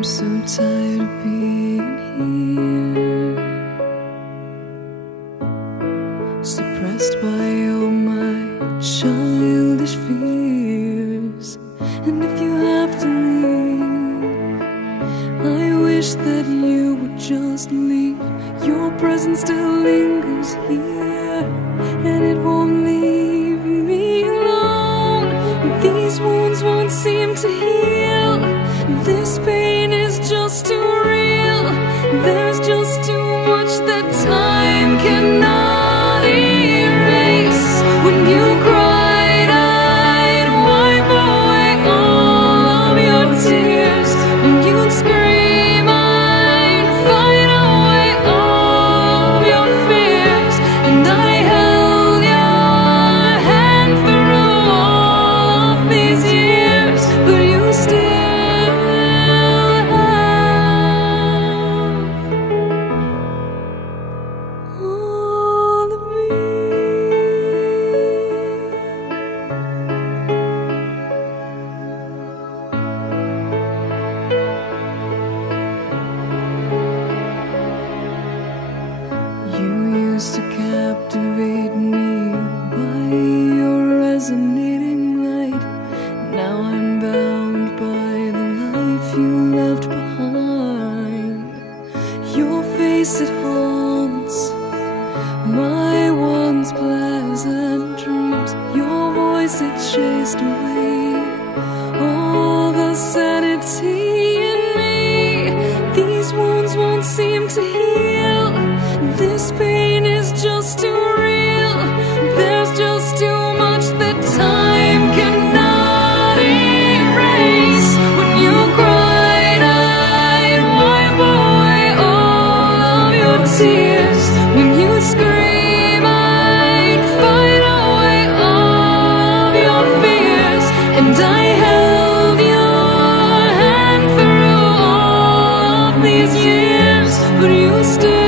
I'm so tired of being here, suppressed by all my childish fears. And if you have to leave, I wish that you would just leave. Your presence still lingers here, and it won't leave me alone. These wounds won't seem to heal. This pain is just too real. There's just too much that time cannot erase. When you cried, I'd wipe away all of your tears. When you'd scream, I'd fight away all of your fears. And I held your hand through all of these years, but you still to captivate me by your resonating light. Now I'm bound by the life you left behind. Your face, it haunts my once pleasant dreams. Your voice, it chased away all the sanity in me. These wounds won't seem to heal. This pain is just too real. There's just too much that time cannot erase. When you cried, I'd wipe away all of your tears. When you scream, I'd fight away all of your fears. And I held your hand through all of these years, but you still